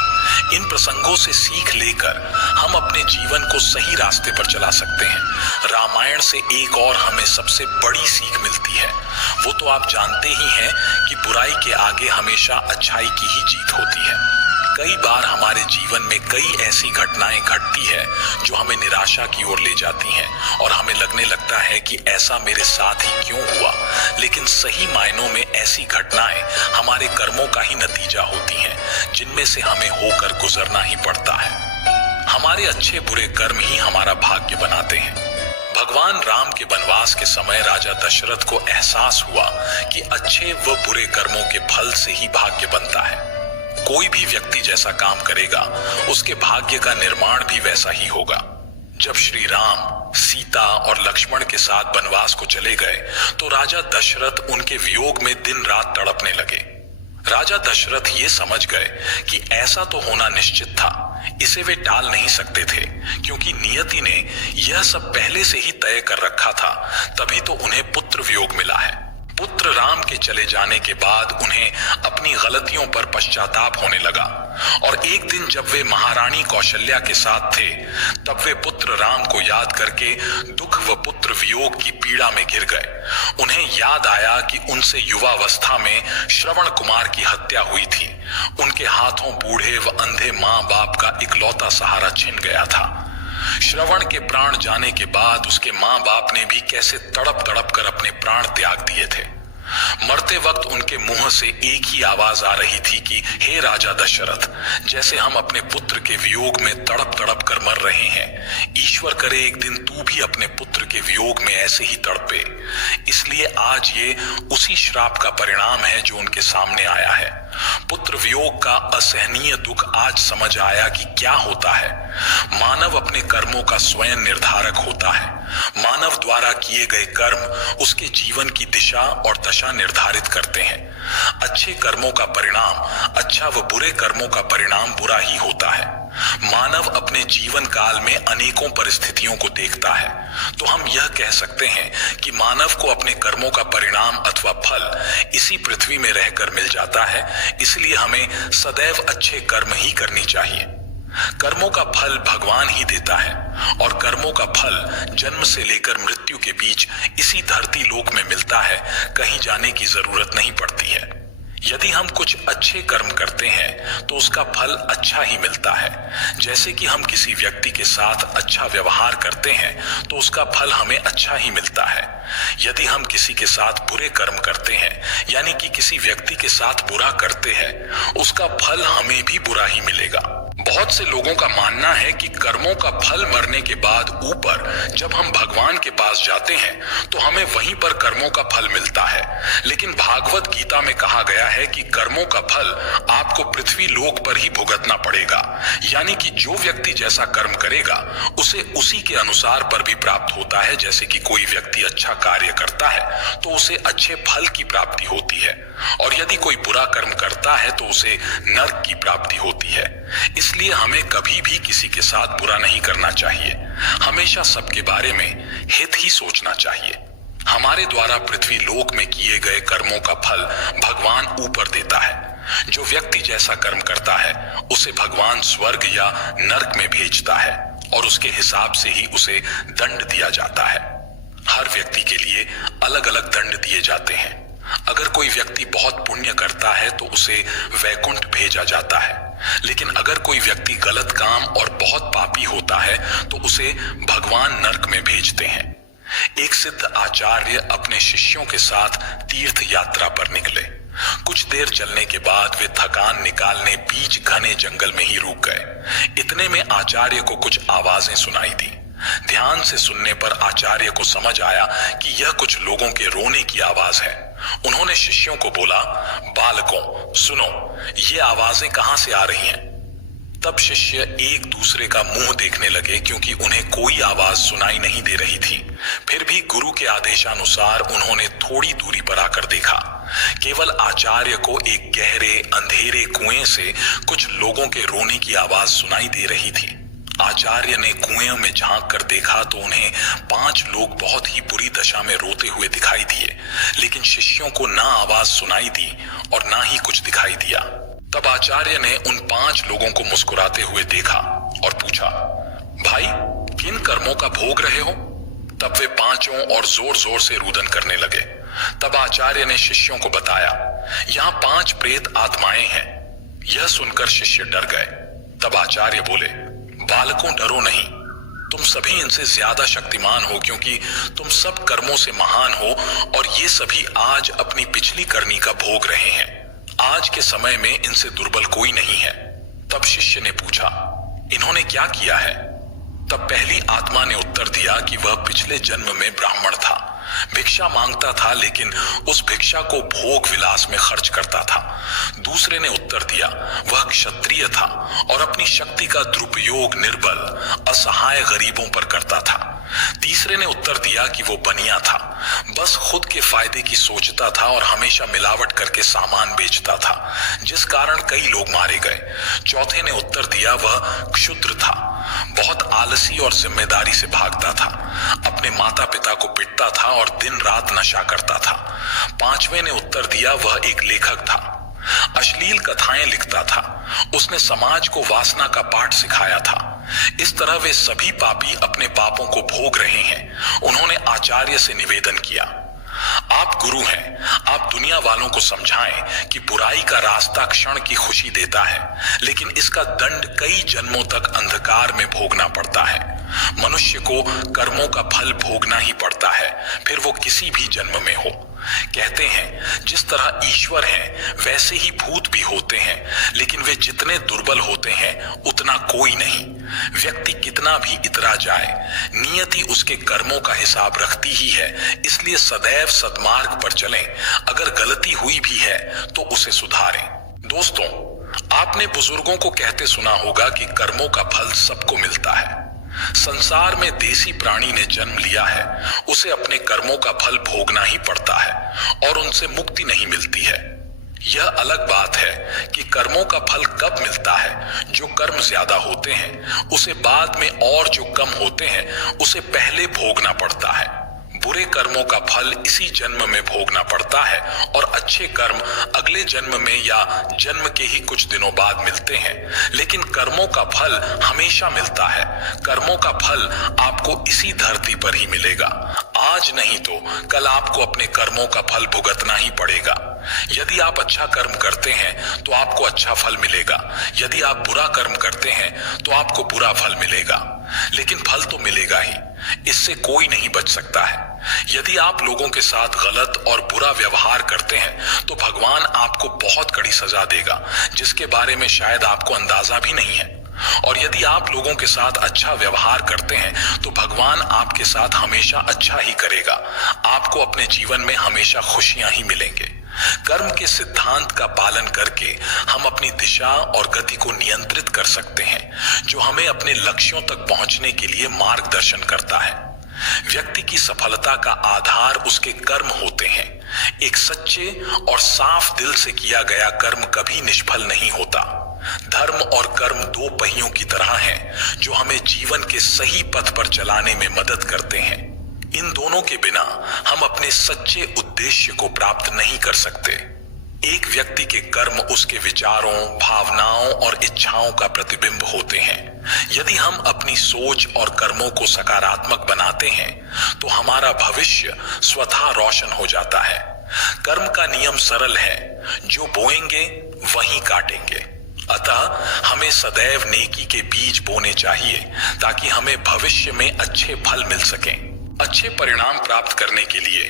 इन प्रसंगों से सीख लेकर हम अपने जीवन को सही रास्ते पर चला सकते हैं। रामायण से एक और हमें सबसे बड़ी सीख मिलती है, वो तो आप जानते ही हैं कि बुराई के आगे हमेशा अच्छाई की ही जीत होती है। कई बार हमारे जीवन में कई ऐसी घटनाएं घटती है जो हमें निराश निराशा की ओर ले जाती हैं और हमें लगने लगता है कि ऐसा मेरे साथ ही क्यों हुआ। लेकिन सही मायनों में ऐसी घटनाएं हमारे कर्मों का ही नतीजा होती हैं, जिनमें से हमें होकर गुजरना ही पड़ता है। हमारे अच्छे बुरे कर्म ही हमारा भाग्य बनाते हैं। भगवान राम के वनवास के समय राजा दशरथ को एहसास हुआ कि अच्छे व बुरे कर्मों के फल से ही भाग्य बनता है। कोई भी व्यक्ति जैसा काम करेगा, उसके भाग्य का निर्माण भी वैसा ही होगा। जब श्री राम, सीता और लक्ष्मण के साथ वनवास को चले गए तो राजा दशरथ उनके वियोग में दिन रात तड़पने लगे। राजा दशरथ ये समझ गए कि ऐसा तो होना निश्चित था, इसे वे टाल नहीं सकते थे, क्योंकि नियति ने यह सब पहले से ही तय कर रखा था। तभी तो उन्हें पुत्र वियोग मिला है। पुत्र राम के चले जाने के बाद उन्हें अपनी गलतियों पर पश्चाताप होने लगा और एक दिन जब वे महारानी कौशल्या के साथ थे, तब वे पुत्र राम को याद करके दुख व पुत्र वियोग की पीड़ा में घिर गए। उन्हें याद आया कि उनसे युवावस्था में श्रवण कुमार की हत्या हुई थी। उनके हाथों बूढ़े व अंधे माँ बाप का इकलौता सहारा छिन गया था। श्रवण के प्राण जाने के बाद उसके माँ बाप ने भी कैसे तड़प तड़प कर अपने प्राण त्याग दिए थे। मरते वक्त उनके मुंह से एक ही आवाज आ रही थी कि हे राजा दशरथ, जैसे हम अपने पुत्र के वियोग में तड़प तड़प कर मर रहे हैं, ईश्वर करे एक दिन तू भी अपने पुत्र के वियोग में ऐसे ही तड़पे। इसलिए आज ये उसी श्राप का परिणाम है जो उनके सामने आया है। पुत्र वियोग का असहनीय दुख आज समझ आया कि क्या होता है। मानव अपने कर्मों का स्वयं निर्धारक होता है। मानव द्वारा किए गए कर्म उसके जीवन की दिशा और दशा निर्धारित करते हैं। अच्छे कर्मों का परिणाम अच्छा व बुरे कर्मों का परिणाम बुरा ही होता है। मानव अपने जीवन काल में अनेकों परिस्थितियों को देखता है, तो हम यह कह सकते हैं कि मानव को अपने कर्मों का परिणाम अथवा फल इसी पृथ्वी में रहकर मिल जाता है। इसलिए हमें सदैव अच्छे कर्म ही करनी चाहिए। कर्मों का फल भगवान ही देता है और कर्मों का फल जन्म से लेकर मृत्यु के बीच इसी धरती लोक में मिलता है। कहीं जाने की जरूरत नहीं पड़ती है। यदि हम कुछ अच्छे कर्म करते हैं तो उसका फल अच्छा ही मिलता है। जैसे कि हम किसी व्यक्ति के साथ अच्छा व्यवहार करते हैं तो उसका फल हमें अच्छा ही मिलता है। यदि हम किसी के साथ बुरे कर्म करते हैं, यानी कि किसी व्यक्ति के साथ बुरा करते हैं, उसका फल हमें भी बुरा ही मिलेगा। बहुत से लोगों का मानना है कि कर्मों का फल मरने के बाद ऊपर जब हम भगवान के पास जाते हैं तो हमें वहीं पर कर्मों का फल मिलता है। लेकिन भागवत गीता में कहा गया है कि कर्मों का फल आपको पृथ्वी लोक पर ही भुगतना पड़ेगा। यानी कि जो व्यक्ति जैसा कर्म करेगा उसे उसी के अनुसार पर भी प्राप्त होता है। जैसे कि कोई व्यक्ति अच्छा कार्य करता है तो उसे अच्छे फल की प्राप्ति होती है, और यदि कोई बुरा कर्म करता है तो उसे नरक की प्राप्ति होती है। इसलिए हमें कभी भी किसी के साथ बुरा नहीं करना चाहिए। हमेशा सबके बारे में हित ही सोचना चाहिए। हमारे द्वारा पृथ्वी लोक में किए गए कर्मों का फल भगवान ऊपर देता है। जो व्यक्ति जैसा कर्म करता है उसे भगवान स्वर्ग या नरक में भेजता है और उसके हिसाब से ही उसे दंड दिया जाता है। हर व्यक्ति के लिए अलग अलग दंड दिए जाते हैं। अगर कोई व्यक्ति बहुत पुण्य करता है तो उसे वैकुंठ भेजा जाता है, लेकिन अगर कोई व्यक्ति गलत काम और बहुत पापी होता है तो उसे भगवान नरक में भेजते हैं। एक सिद्ध आचार्य अपने शिष्यों के साथ तीर्थ यात्रा पर निकले। कुछ देर चलने के बाद वे थकान निकालने बीच घने जंगल में ही रुक गए। इतने में आचार्य को कुछ आवाजें सुनाई दी। ध्यान से सुनने पर आचार्य को समझ आया कि यह कुछ लोगों के रोने की आवाज है। उन्होंने शिष्यों को बोला, बालकों सुनो, ये आवाजें कहां से आ रही हैं? तब शिष्य एक दूसरे का मुंह देखने लगे, क्योंकि उन्हें कोई आवाज सुनाई नहीं दे रही थी। फिर भी गुरु के आदेशानुसार उन्होंने थोड़ी दूरी पर आकर देखा। केवल आचार्य को एक गहरे अंधेरे कुएं से कुछ लोगों के रोने की आवाज सुनाई दे रही थी। आचार्य ने कुएं में झांक कर देखा तो उन्हें 5 लोग बहुत ही बुरी दशा में रोते हुए दिखाई दिए, लेकिन शिष्यों को ना आवाज सुनाई दी और ना ही कुछ दिखाई दिया। तब आचार्य ने उन 5 लोगों को मुस्कुराते हुए देखा और पूछा, भाई किन कर्मों का भोग रहे हो? तब वे पांचों और जोर जोर से रुदन करने लगे। तब आचार्य ने शिष्यों को बताया, यहाँ 5 प्रेत आत्माएं हैं। यह सुनकर शिष्य डर गए। तब आचार्य बोले, बालकों डरो नहीं, तुम सभी इनसे ज्यादा शक्तिमान हो क्योंकि तुम सब कर्मों से महान हो और ये सभी आज अपनी पिछली करनी का भोग रहे हैं। आज के समय में इनसे दुर्बल कोई नहीं है। तब शिष्य ने पूछा, इन्होंने क्या किया है? तब पहली आत्मा ने उत्तर दिया कि वह पिछले जन्म में ब्राह्मण था, भिक्षा मांगता था, लेकिन उस भिक्षा को भोग विलास में खर्च करता था। दूसरे ने उत्तर दिया, वह क्षत्रिय था और अपनी शक्ति का दुरुपयोग निर्बल असहाय गरीबों पर करता था। तीसरे ने उत्तर दिया कि वो बनिया था, बस खुद के फायदे की सोचता था और हमेशा मिलावट करके सामान बेचता था, जिस कारण कई लोग मारे गए। चौथे ने उत्तर दिया, वह क्षुद्र था, बहुत आलसी और जिम्मेदारी से भागता था, अपने माता पिता को पिटता था और दिन रात नशा करता था। पांचवें ने उत्तर दिया, वह एक लेखक था, अश्लील कथाएं लिखता था, उसने समाज को वासना का पाठ सिखाया था। इस तरह वे सभी पापी अपने पापों को भोग रहे हैं। उन्होंने आचार्य से निवेदन किया, आप गुरु हैं, आप दुनिया वालों को समझाएं कि बुराई का रास्ता क्षण की खुशी देता है, लेकिन इसका दंड कई जन्मों तक अंधकार में भोगना पड़ता है। मनुष्य को कर्मों का फल भोगना ही पड़ता है, फिर वो किसी भी जन्म में हो। कहते हैं जिस तरह ईश्वर हैं वैसे ही भूत भी होते हैं, लेकिन वे जितने दुर्बल होते हैं उतना कोई नहीं। व्यक्ति कितना भी इतरा जाए, नियति उसके कर्मों का हिसाब रखती ही है, इसलिए सदैव सद्मार्ग पर चलें। अगर गलती हुई भी है तो उसे सुधारें। दोस्तों, आपने बुजुर्गों को कहते सुना होगा कि कर्मों का फल सबको मिलता है। संसार में देसी प्राणी ने जन्म लिया है, उसे अपने कर्मों का फल भोगना ही पड़ता है और उनसे मुक्ति नहीं मिलती है। यह अलग बात है कि कर्मों का फल कब मिलता है। जो कर्म ज्यादा होते हैं उसे बाद में, और जो कम होते हैं उसे पहले भोगना पड़ता है। बुरे कर्मों का फल इसी जन्म में भोगना पड़ता है और अच्छे कर्म अगले जन्म में या जन्म के ही कुछ दिनों बाद मिलते हैं। लेकिन कर्मों का फल हमेशा मिलता है। कर्मों का फल आपको इसी धरती पर ही मिलेगा। आज नहीं तो कल आपको अपने कर्मों का फल भुगतना ही पड़ेगा। यदि आप अच्छा कर्म करते हैं तो आपको अच्छा फल मिलेगा, यदि आप बुरा कर्म करते हैं तो आपको बुरा फल मिलेगा, लेकिन फल तो मिलेगा ही, इससे कोई नहीं बच सकता है। यदि आप लोगों के साथ गलत और बुरा व्यवहार करते हैं तो भगवान आपको बहुत कड़ी सजा देगा, जिसके बारे में शायद आपको अंदाजा भी नहीं है। और यदि आप लोगों के साथ अच्छा व्यवहार करते हैं तो भगवान आपके साथ हमेशा अच्छा ही करेगा। आपको अपने जीवन में हमेशा खुशियां ही मिलेंगे। कर्म के सिद्धांत का पालन करके हम अपनी दिशा और गति को नियंत्रित कर सकते हैं, जो हमें अपने लक्ष्यों तक पहुंचने के लिए मार्गदर्शन करता है। व्यक्ति की सफलता का आधार उसके कर्म होते हैं। एक सच्चे और साफ दिल से किया गया कर्म कभी निष्फल नहीं होता। धर्म और कर्म दो पहियों की तरह हैं, जो हमें जीवन के सही पथ पर चलाने में मदद करते हैं। इन दोनों के बिना हम अपने सच्चे उद्देश्य को प्राप्त नहीं कर सकते। एक व्यक्ति के कर्म उसके विचारों, भावनाओं और इच्छाओं का प्रतिबिंब होते हैं। यदि हम अपनी सोच और कर्मों को सकारात्मक बनाते हैं तो हमारा भविष्य स्वतः रोशन हो जाता है। कर्म का नियम सरल है, जो बोएंगे वही काटेंगे। अतः हमें सदैव नेकी के बीज बोने चाहिए ताकि हमें भविष्य में अच्छे फल मिल सकें। अच्छे परिणाम प्राप्त करने के लिए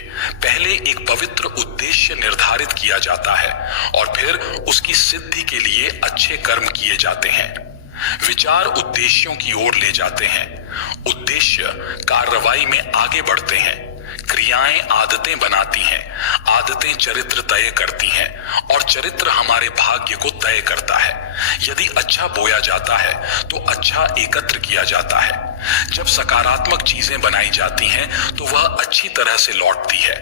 पहले एक पवित्र उद्देश्य निर्धारित किया जाता है और फिर उसकी सिद्धि के लिए अच्छे कर्म किए जाते हैं। विचार उद्देश्यों की ओर ले जाते हैं, उद्देश्य कार्रवाई में आगे बढ़ते हैं, क्रियाएं आदतें बनाती हैं, आदतें चरित्र तय करती हैं और चरित्र हमारे भाग्य को तय करता है। यदि अच्छा बोया जाता है तो अच्छा एकत्र किया जाता है। जब सकारात्मक चीजें बनाई जाती हैं तो वह अच्छी तरह से लौटती है।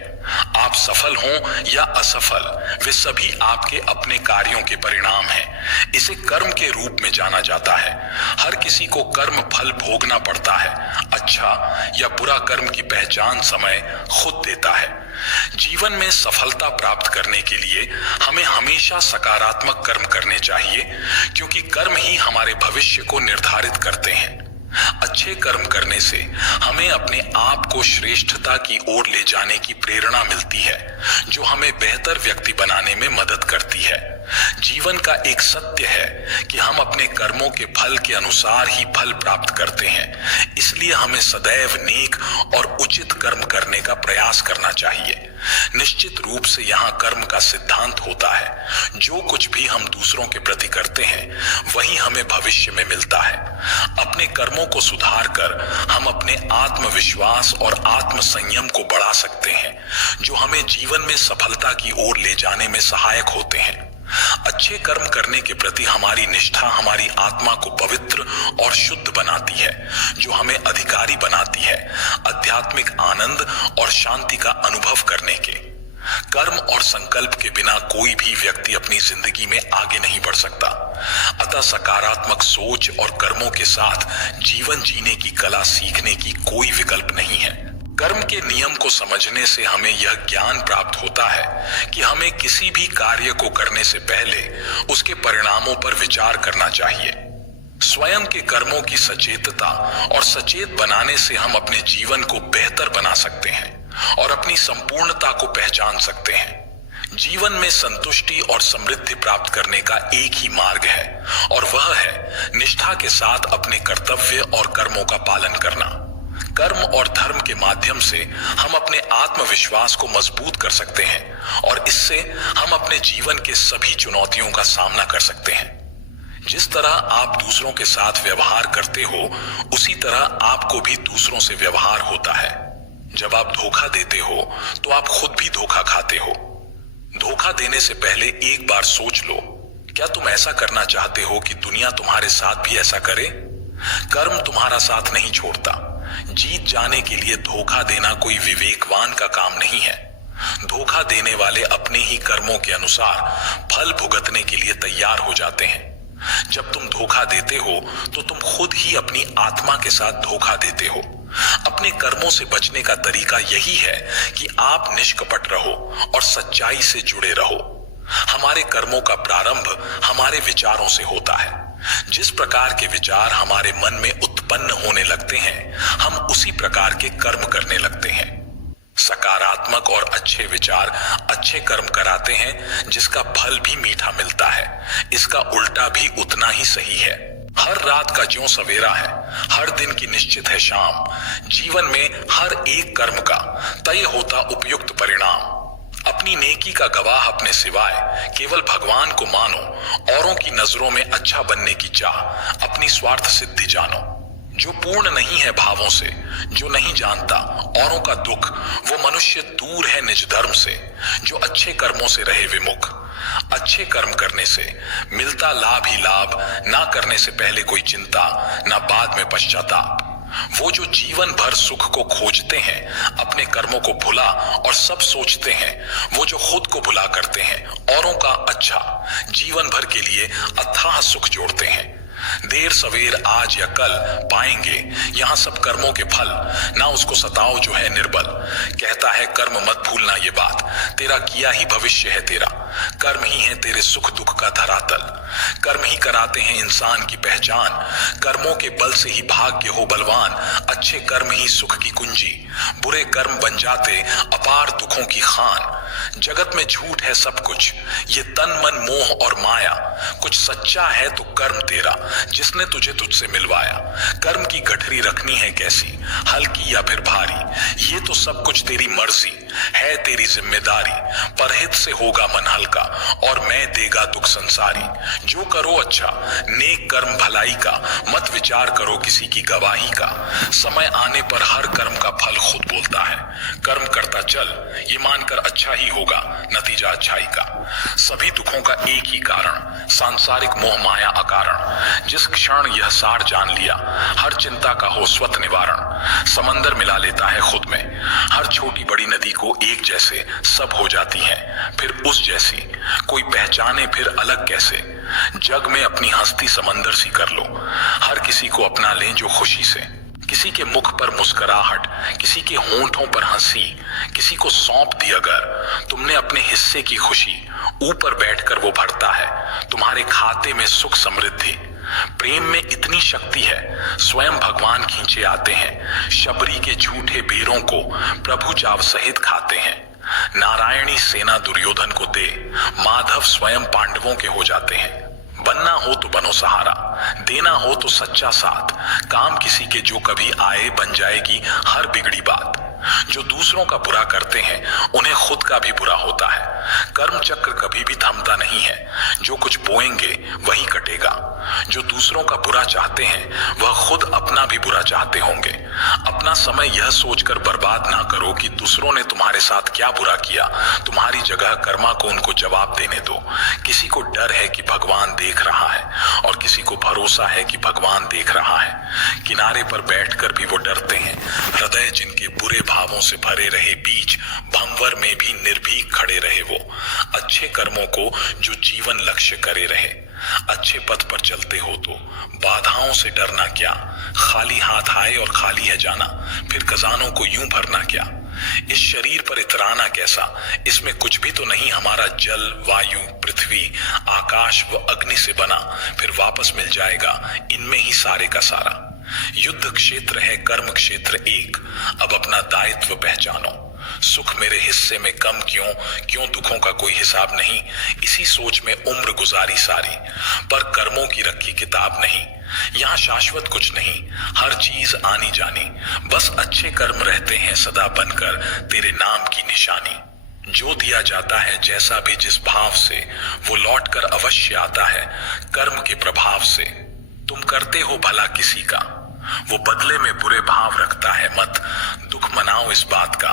आप सफल हों या असफल, वे सभी आपके अपने कार्यों के परिणाम हैं। इसे कर्म के रूप में जाना जाता है। हर किसी को कर्म फल भोगना पड़ता है। अच्छा या बुरा कर्म की पहचान समय खुद देता है। जीवन में सफलता प्राप्त करने के लिए हमें हमेशा सकारात्मक कर्म करने चाहिए, क्योंकि कर्म ही हमारे भविष्य को निर्धारित करते हैं। अच्छे कर्म करने से हमें अपने आप को श्रेष्ठता की ओर ले जाने की प्रेरणा मिलती है, जो हमें बेहतर व्यक्ति बनाने में मदद करती है। जीवन का एक सत्य है कि हम अपने कर्मों के फल के अनुसार ही फल प्राप्त करते हैं। इसलिए हमें सदैव नेक और उचित कर्म करने का प्रयास करना चाहिए। निश्चित रूप से यहाँ कर्म का सिद्धांत होता है। जो कुछ भी हम दूसरों के प्रति करते हैं वही हमें भविष्य में मिलता है। अपने कर्मों को सुधार कर हम अपने आत्मविश्वास और आत्म संयम को बढ़ा सकते हैं, जो हमें जीवन में सफलता की ओर ले जाने में सहायक होते हैं। अच्छे कर्म करने के प्रति हमारी निष्ठा हमारी आत्मा को पवित्र और शुद्ध बनाती है, जो हमें अधिकारी बनाती है आध्यात्मिक आनंद और शांति का अनुभव करने के। कर्म और संकल्प के बिना कोई भी व्यक्ति अपनी जिंदगी में आगे नहीं बढ़ सकता। अतः सकारात्मक सोच और कर्मों के साथ जीवन जीने की कला सीखने की कोई विकल्प नहीं है। कर्म के नियम को समझने से हमें यह ज्ञान प्राप्त होता है कि हमें किसी भी कार्य को करने से पहले उसके परिणामों पर विचार करना चाहिए। स्वयं के कर्मों की सचेतता और सचेत बनाने से हम अपने जीवन को बेहतर बना सकते हैं और अपनी संपूर्णता को पहचान सकते हैं। जीवन में संतुष्टि और समृद्धि प्राप्त करने का एक ही मार्ग है और वह है निष्ठा के साथ अपने कर्तव्य और कर्मों का पालन करना। कर्म और धर्म के माध्यम से हम अपने आत्मविश्वास को मजबूत कर सकते हैं और इससे हम अपने जीवन के सभी चुनौतियों का सामना कर सकते हैं। जिस तरह आप दूसरों के साथ व्यवहार करते हो, उसी तरह आपको भी दूसरों से व्यवहार होता है। जब आप धोखा देते हो तो आप खुद भी धोखा खाते हो। धोखा देने से पहले एक बार सोच लो, क्या तुम ऐसा करना चाहते हो कि दुनिया तुम्हारे साथ भी ऐसा करे? कर्म तुम्हारा साथ नहीं छोड़ता। जीत जाने के लिए धोखा देना कोई विवेकवान का काम नहीं है। धोखा देने वाले अपने ही कर्मों के अनुसार फल भुगतने के लिए तैयार हो जाते हैं। जब तुम धोखा देते हो तो तुम खुद ही अपनी आत्मा के साथ धोखा देते हो। अपने कर्मों से बचने का तरीका यही है कि आप निष्कपट रहो और सच्चाई से जुड़े रहो। हमारे कर्मों का प्रारंभ हमारे विचारों से होता है। जिस प्रकार के विचार हमारे मन में उत्पन्न होने लगते हैं, हम उसी प्रकार के कर्म करने लगते हैं। सकारात्मक और अच्छे विचार अच्छे कर्म कराते हैं, जिसका फल भी मीठा मिलता है। इसका उल्टा भी उतना ही सही है। हर रात का ज्यों सवेरा है, हर दिन की निश्चित है शाम। जीवन में हर एक कर्म का तय होता उपयुक्त परिणाम। अपनी नेकी का गवाह अपने सिवाय केवल भगवान को मानो। औरों की नजरों में अच्छा बनने की चाह अपनी स्वार्थ सिद्धि जानो। जो पूर्ण नहीं है भावों से, जो नहीं जानता औरों का दुख, वो मनुष्य दूर है निज धर्म से। जो अच्छे कर्मों से रहे विमुख। अच्छे कर्म करने से मिलता लाभ ही लाभ, ना करने से पहले कोई चिंता, ना बाद में पश्चाताप। वो जो जीवन भर सुख को खोजते हैं, अपने कर्मों को भुला और सब सोचते हैं, वो जो खुद को भुला करते हैं, औरों का अच्छा, जीवन भर के लिए अथाह सुख जोड़ते हैं। देर सवेर आज या कल पाएंगे यहाँ सब कर्मों के फल। ना उसको सताओ जो है निर्बल। कहता है कर्म मत भूलना ये बात, तेरा किया ही भविष्य है तेरा। कर्म ही है तेरे सुख दुख का धरातल। कर्म ही कराते हैं इंसान की पहचान। कर्मों के बल से ही भाग्य हो बलवान। अच्छे कर्म ही सुख की कुंजी। बुरे कर्म बन जाते अपार दुखों की खान। जगत में झूठ है सब कुछ, ये तन मन मोह और माया। कुछ सच्चा है तो कर्म तेरा, जिसने तुझे तुझसे मिलवाया। कर्म की गठरी रखनी है कैसी, हल्की या फिर भारी, ये तो सब कुछ तेरी मर्जी है, तेरी जिम्मेदारी। परहित से होगा मन हल्का और मैं देगा दुख संसारी। जो करो अच्छा नेक कर्म भलाई का, मत विचार करो किसी की गवाही का। समय आने पर हर कर्म का फल खुद बोलता है। कर्म करता चल, ये मानकर अच्छा ही होगा नतीजा अच्छाई का। सभी दुखों का एक ही कारण, सांसारिक मोह माया अकारण। जिस क्षण यह सार जान लिया, हर चिंता का हो स्वत निवारण। समंदर मिला लेता है खुद में, हर छोटी बड़ी नदी को एक जैसे सब हो जाती हैं, फिर उस जैसी कोई पहचाने फिर अलग कैसे। जग में अपनी हस्ती समंदर सी कर लो, हर किसी को अपना लें जो खुशी से। किसी के मुख पर मुस्कुराहट, किसी के होंठों पर हंसी, किसी को सौंप दी अगर तुमने अपने हिस्से की खुशी, ऊपर बैठकर वो भरता है तुम्हारे खाते में सुख समृद्धि। प्रेम में इतनी शक्ति है, स्वयं भगवान खींचे आते हैं। शबरी के झूठे बेरों को प्रभु चाव सहित खाते हैं। नारायणी सेना दुर्योधन को दे, माधव स्वयं पांडवों के हो जाते हैं। बनना हो तो बनो सहारा, देना हो तो सच्चा साथ, काम किसी के जो कभी आए बन जाएगी हर बिगड़ी बात। जो दूसरों का बुरा करते हैं उन्हें खुद का भी बुरा होता है। कर्म चक्र कभी भी थमता नहीं है, जो कुछ बोएंगे वही कटेगा। जो दूसरों का बुरा चाहते हैं वह खुद अपना भी बुरा चाहते होंगे। अपना समय यह सोचकर बर्बाद ना करो कि दूसरों ने तुम्हारे साथ क्या बुरा किया, तुम्हारी जगह कर्मा को उनको जवाब देने दो। किसी को डर है कि भगवान देख रहा है और किसी को भरोसा है कि भगवान देख रहा है। किनारे पर बैठकर भी वो डरते हैं। हृदय जिनके बुरे भावों से भरे रहे, बीच भंवर में भी निर्भीक खड़े रहे वो। अच्छे कर्मों को जो जीवन लक्ष्य करे रहे। अच्छे पथ पर चलते हो तो बाधाओं से डरना क्या, खाली हाथ आए और खाली है जाना, फिर खजानों को यूं भरना क्या। इस शरीर पर इतराना कैसा, इसमें कुछ भी तो नहीं हमारा जल, वायु, पृथ्वी, आकाश व अग्नि से बना, फिर वापस मिल जाएगा इनमें ही सारे का सारा। युद्ध क्षेत्र है कर्म क्षेत्र एक, अब अपना दायित्व पहचानो। सुख मेरे हिस्से में कम क्यों दुखों का कोई हिसाब नहीं, इसी सोच में उम्र गुजारी सारी। पर कर्मों की रखी किताब नहीं, यहाँ शाश्वत कुछ नहीं, हर चीज आनी जानी। बस अच्छे कर्म रहते हैं सदा बनकर तेरे नाम की निशानी। जो दिया जाता है जैसा भी जिस भाव से, वो लौटकर अवश्य आता है कर्म के प्रभाव से। तुम करते हो भला किसी का, वो बदले में बुरे भाव रखता है मत दुख मनाओ इस बात का,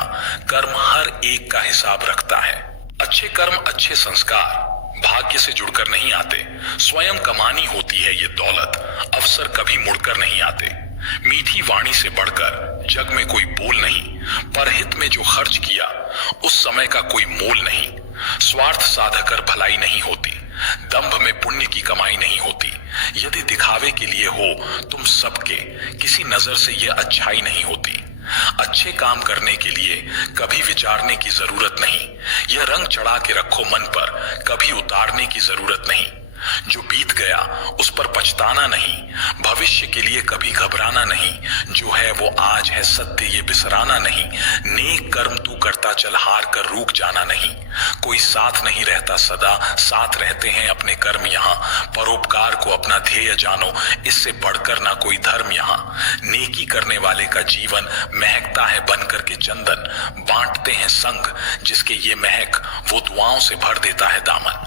कर्म हर एक का हिसाब रखता है। अच्छे कर्म अच्छे संस्कार भाग्य से जुड़कर नहीं आते, स्वयं कमानी होती है ये दौलत, अवसर कभी मुड़कर नहीं आते। मीठी वाणी से बढ़कर जग में कोई बोल नहीं, परहित में जो खर्च किया उस समय का कोई मोल नहीं। स्वार्थ साधकर भलाई नहीं होती, दंभ में पुण्य की कमाई नहीं होती। यदि दिखावे के लिए हो तुम सबके, किसी नजर से यह अच्छाई नहीं होती। अच्छे काम करने के लिए कभी विचारने की जरूरत नहीं, यह रंग चढ़ा के रखो मन पर, कभी उतारने की जरूरत नहीं। जो बीत गया उस पर पछताना नहीं, भविष्य के लिए कभी घबराना नहीं, जो है वो आज है सत्य ये बिसराना नहीं। नेक कर्म तू करता चल, हार कर रुक जाना नहीं। कोई साथ नहीं रहता सदा, साथ रहते हैं अपने कर्म यहाँ। परोपकार को अपना ध्येय जानो, इससे बढ़कर ना कोई धर्म यहाँ। नेकी करने वाले का जीवन महकता है बनकर के चंदन, बांटते हैं संग जिसके ये महक, वो दुआओं से भर देता है दामन।